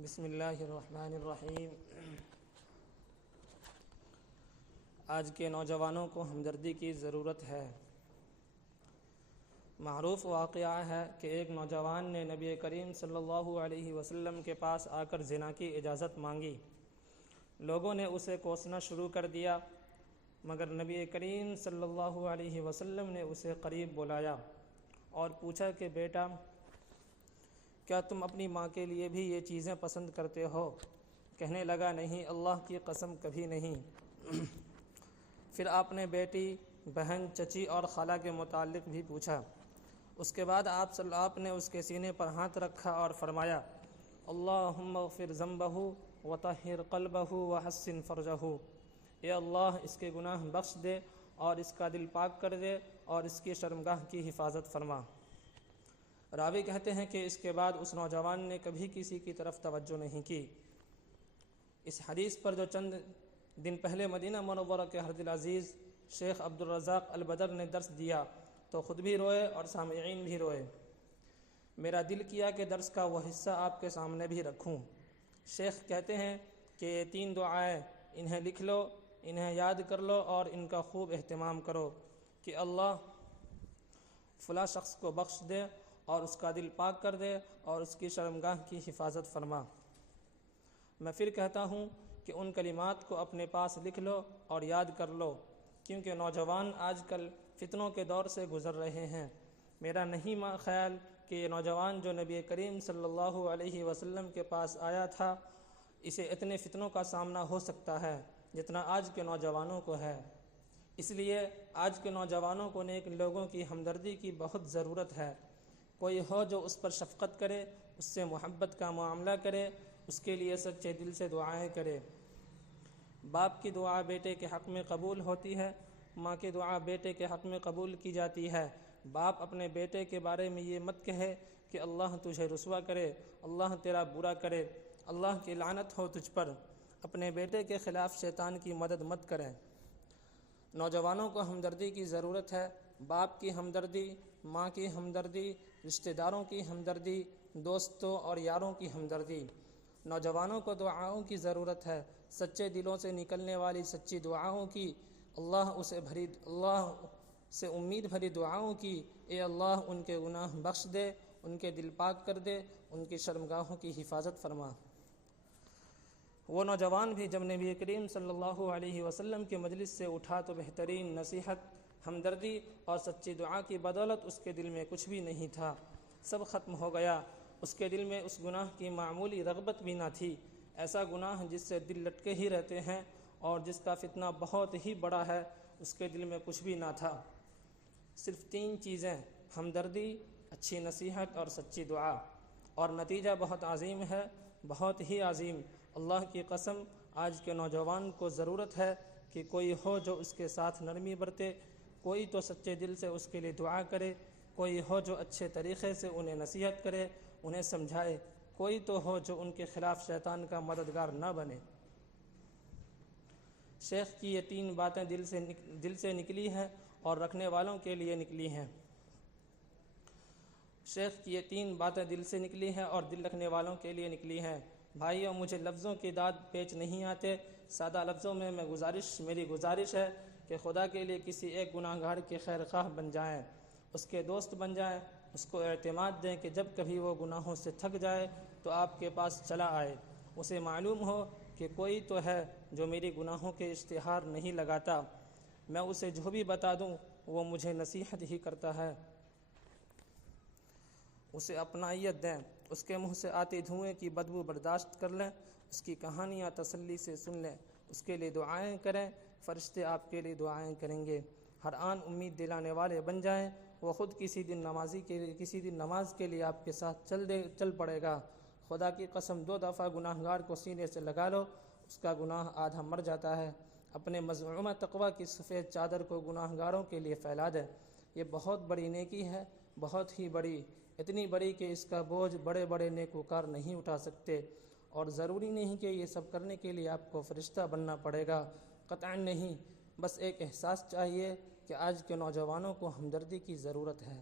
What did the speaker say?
بسم اللہ الرحمن الرحیم۔ آج کے نوجوانوں کو ہمدردی کی ضرورت ہے۔ معروف واقعہ ہے کہ ایک نوجوان نے نبی کریم صلی اللہ علیہ وسلم کے پاس آ کر زنا کی اجازت مانگی۔ لوگوں نے اسے کوسنا شروع کر دیا، مگر نبی کریم صلی اللہ علیہ وسلم نے اسے قریب بلایا اور پوچھا کہ بیٹا، کیا تم اپنی ماں کے لیے بھی یہ چیزیں پسند کرتے ہو؟ کہنے لگا، نہیں، اللہ کی قسم کبھی نہیں۔ پھر آپ نے بیٹی، بہن، چچی اور خالہ کے متعلق بھی پوچھا۔ اس کے بعد آپ نے اس کے سینے پر ہاتھ رکھا اور فرمایا، اللہم اغفر ذنبہ وطہر قلبہ وحسن فرجہ۔ اے اللہ، اس کے گناہ بخش دے اور اس کا دل پاک کر دے اور اس کی شرمگاہ کی حفاظت فرما۔ راوی کہتے ہیں کہ اس کے بعد اس نوجوان نے کبھی کسی کی طرف توجہ نہیں کی۔ اس حدیث پر جو چند دن پہلے مدینہ منورہ کے ہر دل عزیز شیخ عبدالرزاق البدر نے درس دیا تو خود بھی روئے اور سامعین بھی روئے۔ میرا دل کیا کہ درس کا وہ حصہ آپ کے سامنے بھی رکھوں۔ شیخ کہتے ہیں کہ یہ 3 دعائیں، انہیں لکھ لو، انہیں یاد کر لو اور ان کا خوب اہتمام کرو کہ اللہ فلاں شخص کو بخش دے اور اس کا دل پاک کر دے اور اس کی شرمگاہ کی حفاظت فرما۔ میں پھر کہتا ہوں کہ ان کلمات کو اپنے پاس لکھ لو اور یاد کر لو، کیونکہ نوجوان آج کل فتنوں کے دور سے گزر رہے ہیں۔ میرا نہیں خیال کہ یہ نوجوان جو نبی کریم صلی اللہ علیہ وسلم کے پاس آیا تھا، اسے اتنے فتنوں کا سامنا ہو سکتا ہے جتنا آج کے نوجوانوں کو ہے۔ اس لیے آج کے نوجوانوں کو نیک لوگوں کی ہمدردی کی بہت ضرورت ہے۔ کوئی ہو جو اس پر شفقت کرے، اس سے محبت کا معاملہ کرے، اس کے لیے سچے دل سے دعائیں کرے۔ باپ کی دعا بیٹے کے حق میں قبول ہوتی ہے، ماں کی دعا بیٹے کے حق میں قبول کی جاتی ہے۔ باپ اپنے بیٹے کے بارے میں یہ مت کہے کہ اللہ تجھے رسوا کرے، اللہ تیرا برا کرے، اللہ کی لعنت ہو تجھ پر۔ اپنے بیٹے کے خلاف شیطان کی مدد مت کریں۔ نوجوانوں کو ہمدردی کی ضرورت ہے۔ باپ کی ہمدردی، ماں کی ہمدردی، رشتہ داروں کی ہمدردی، دوستوں اور یاروں کی ہمدردی۔ نوجوانوں کو دعاؤں کی ضرورت ہے، سچے دلوں سے نکلنے والی سچی دعاؤں کی، اللہ سے امید بھری دعاؤں کی۔ اے اللہ، ان کے گناہ بخش دے، ان کے دل پاک کر دے، ان کی شرمگاہوں کی حفاظت فرما۔ وہ نوجوان بھی جب نبی کریم صلی اللہ علیہ وسلم کے مجلس سے اٹھا تو بہترین نصیحت، ہمدردی اور سچی دعا کی بدولت اس کے دل میں کچھ بھی نہیں تھا، سب ختم ہو گیا۔ اس کے دل میں اس گناہ کی معمولی رغبت بھی نہ تھی۔ ایسا گناہ جس سے دل لٹکے ہی رہتے ہیں اور جس کا فتنہ بہت ہی بڑا ہے، اس کے دل میں کچھ بھی نہ تھا۔ صرف 3 چیزیں، ہمدردی، اچھی نصیحت اور سچی دعا، اور نتیجہ بہت عظیم ہے، بہت ہی عظیم۔ اللہ کی قسم، آج کے نوجوان کو ضرورت ہے کہ کوئی ہو جو اس کے ساتھ نرمی برتے، کوئی تو سچے دل سے اس کے لیے دعا کرے، کوئی ہو جو اچھے طریقے سے انہیں نصیحت کرے، انہیں سمجھائے، کوئی تو ہو جو ان کے خلاف شیطان کا مددگار نہ بنے۔ شیخ کی یہ 3 باتیں دل سے نکلی ہیں اور رکھنے والوں کے لیے نکلی ہیں۔ شیخ کی یہ 3 باتیں دل سے نکلی ہیں اور دل رکھنے والوں کے لیے نکلی ہیں۔ بھائیوں، مجھے لفظوں کی داد پیچ نہیں آتے، سادہ لفظوں میں میری گزارش ہے کہ خدا کے لیے کسی ایک گناہ گار کے خیر خواہ بن جائیں، اس کے دوست بن جائیں، اس کو اعتماد دیں کہ جب کبھی وہ گناہوں سے تھک جائے تو آپ کے پاس چلا آئے۔ اسے معلوم ہو کہ کوئی تو ہے جو میری گناہوں کے اشتہار نہیں لگاتا، میں اسے جو بھی بتا دوں وہ مجھے نصیحت ہی کرتا ہے۔ اسے اپنائیت دیں، اس کے منہ سے آتی دھوئیں کی بدبو برداشت کر لیں، اس کی کہانیاں تسلی سے سن لیں، اس کے لیے دعائیں کریں، فرشتے آپ کے لیے دعائیں کریں گے۔ ہر آن امید دلانے والے بن جائیں، وہ خود کسی دن نماز کے لیے آپ کے ساتھ چل پڑے گا۔ خدا کی قسم، 2 دفعہ گناہ گار کو سینے سے لگا لو، اس کا گناہ آدھا مر جاتا ہے۔ اپنے مزعومہ تقویٰ کی سفید چادر کو گناہ گاروں کے لیے پھیلا دیں۔ یہ بہت بڑی نیکی ہے، بہت ہی بڑی، اتنی بڑی کہ اس کا بوجھ بڑے بڑے نیکوکار نہیں اٹھا سکتے۔ اور ضروری نہیں کہ یہ سب کرنے کے لیے آپ کو فرشتہ بننا پڑے گا، قطعاً نہیں، بس ایک احساس چاہیے کہ آج کے نوجوانوں کو ہمدردی کی ضرورت ہے۔